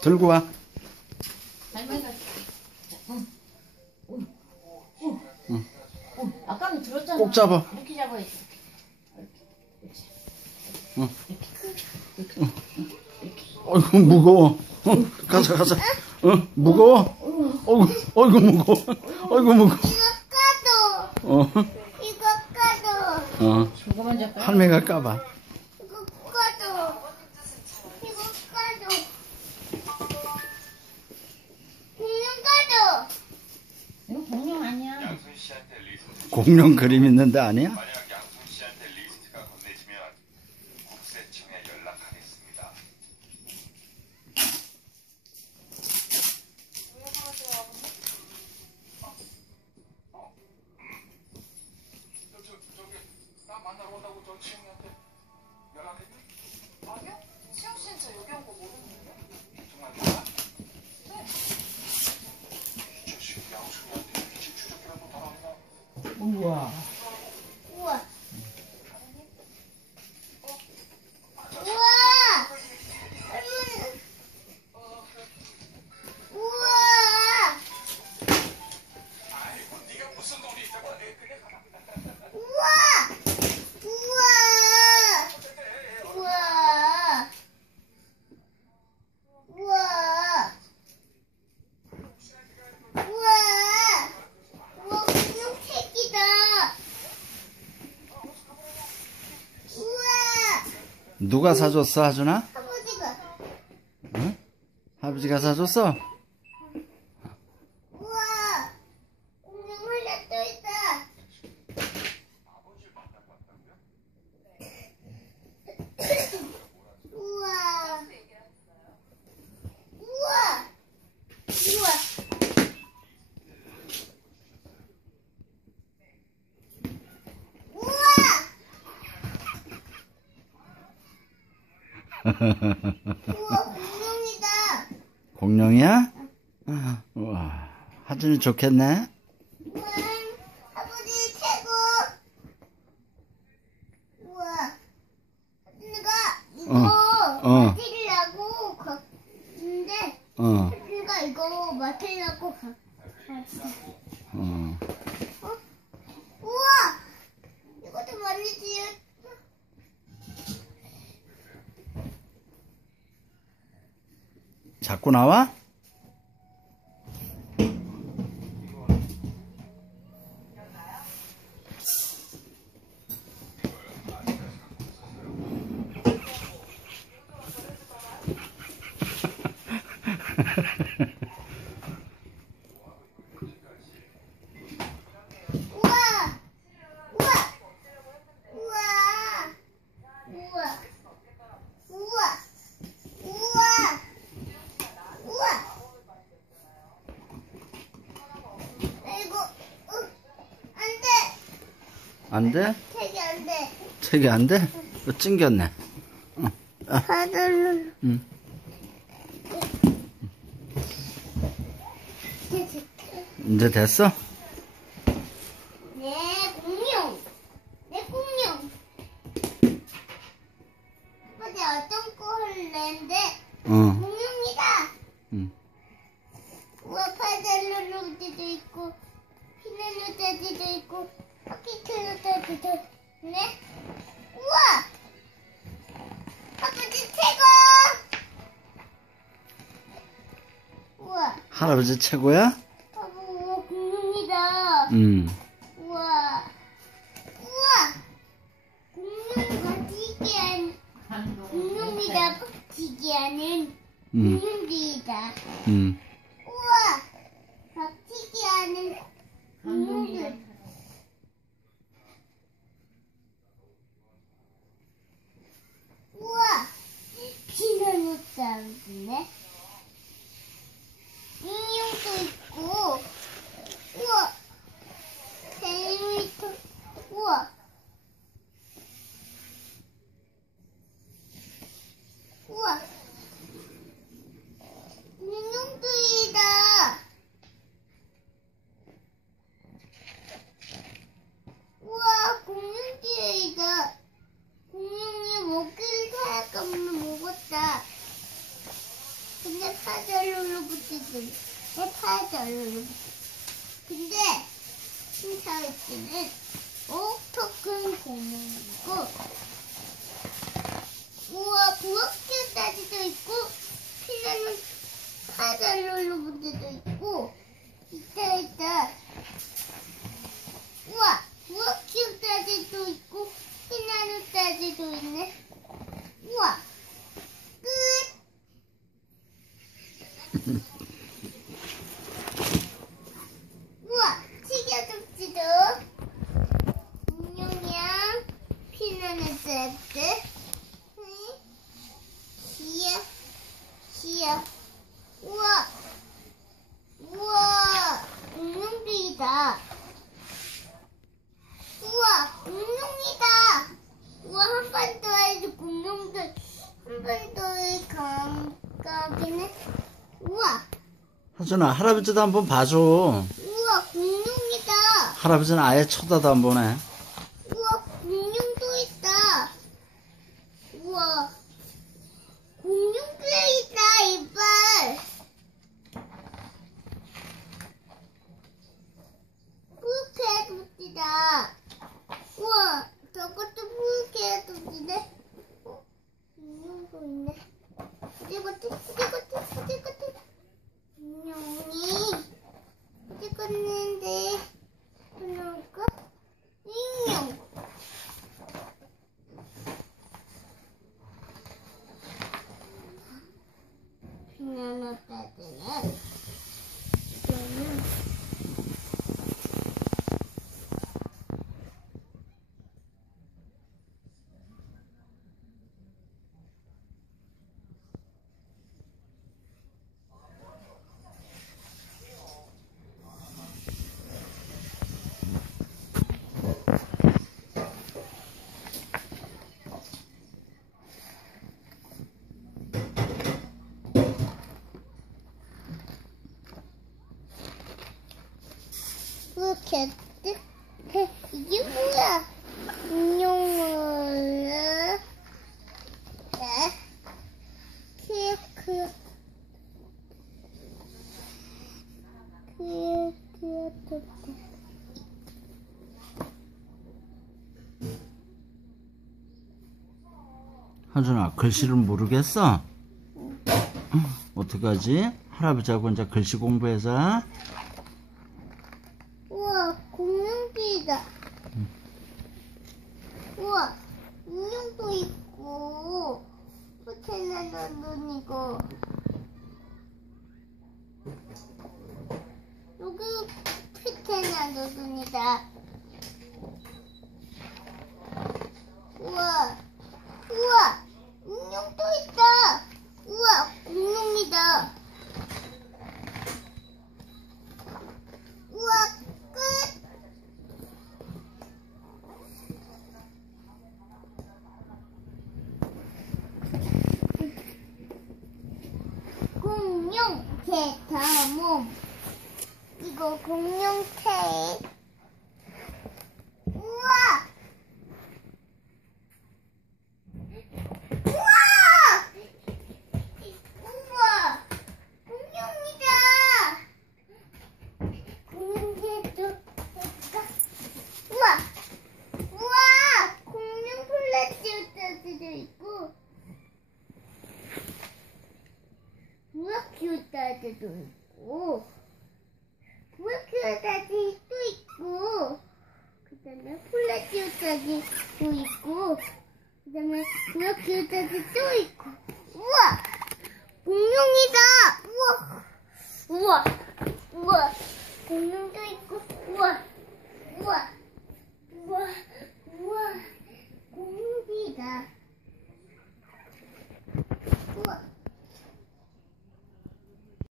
들고 와. 할머니가. 아까는 들었잖아. 꼭 잡아. 이렇게 잡아야지. 어이구, 무거워. 가자. 무거워. 어이구, 무거워. 어이구, 무거워. 이거 까도. 이거 까도. 저거만 잡아. 할매가 까봐. 이거 까도. 이거 까도. 공룡 까도. 이거 공룡 아니야. 공룡 그림 있는데 아니야? 만약 양순 씨한테 리스트가 건네지면 국세청에 연락하겠습니다. 저기 나 만나러 온다고 저 치영이한테 연락했니? 아니요? 시영 씨는 저 여기 온 거 모르는데요? 정말 몰라? 네. 이 자식 양순이한테 집 추적이라도 달았나? 우와. 우와. 우와. 할머니. 우와. 아이고 네가 무슨 돈이 있다고 그게 가라. 우와. 우와. 우와. 우와. 우와. 우와, 공룡 새끼다. 우와. 누가 사줬어, 하준아? 아버지가. 응? 아버지가 사줬어? 우와. 공룡 하나 또 있다. 우와. 우와. 우와. 우와. 우와, 공룡이다. 공룡이야? 우와, 하준이 좋겠네? 우와, 아버지 최고. 우와, 내가 이거 맡으려고 갔는데 내가 이거 맡으려고 갔어. 우와, 이것도 많이지. 자꾸 나와? 우와, 우와, 우와, 우와, 우와, 우와, 우와. 이거 안 돼. 안 돼? 책이 안 돼. 책이 안 돼? 찡겼네. 바다를. 응. 이제 됐어? 내 공룡. 내 공룡. 아버지 어떤 거 할래인데 공룡이다. 응. 우와, 파달로로드도 있고 피나노다지도 있고 파키클로다지도 있네. 우와, 아버지 최고. 우와, 할아버지 최고야? 아빠 우와, 공룡이다. 우와, 우와, 공룡과 지기한 공룡이다. 지기하는 공룡들이다. 우와, 박치기 하는 공룡들. 우와, 티라노사우루스네. 인형도 있고. 우와, 재미있어. 우와. 우와, 인형들이다. 내 파자로로 붙이지. 내 파자로로. 근데 신사일지는 엄청 큰 공룡이고, 우와 부엌기까지도 있고, 피자는 파자로로 붙이도 있고, 있다. 우와 부엌기까지도 있고, 피나루까지도 있네. 우와 끝. 우와 튀겨줍지도. 안녕이야. 피나는 세트. 시야. 우와 공룡들이다. 우와 공룡이다. 우와 한 번 더 해도 공룡들 한 번 더 감각이네. 우와 하준아, 할아버지도 한번 봐줘. 우와 공룡이다. 할아버지는 아예 쳐다도 안 보네. 우와 공룡도 있다. 우와 공룡도 있다. 이빨 푸르케 도지다. 우와 저것도 푸르케 도지네. 공룡도 있네. 어디 인형이 찍었는데 그럴까? 인형 그냥 따지네. 이거는 푸르케 이게 뭐야? 인형을 케이크 하준아, 글씨를 모르겠어? 어떡하지? 할아버지하고 이제 글씨 공부해서. 우와 공룡이다. 우와 인형도 있고 포테나는 눈이고 여기 포테나는 눈이다. 우와 인형도 있다. 우와 공룡이다. 우와 끝. 공룡 개타몸. 이거 공룡 케이크. 우와 공룡이다. 공룡개도 있다. 우와 공룡 플라티우스도 있고 부엌키우스도 있고 부엌키우스도 있고 그다음에 플라티우스도 있고 그다음에 부엌키우스도 또 있고. 우와 공룡이다. 우와 공룡도 있고. 우와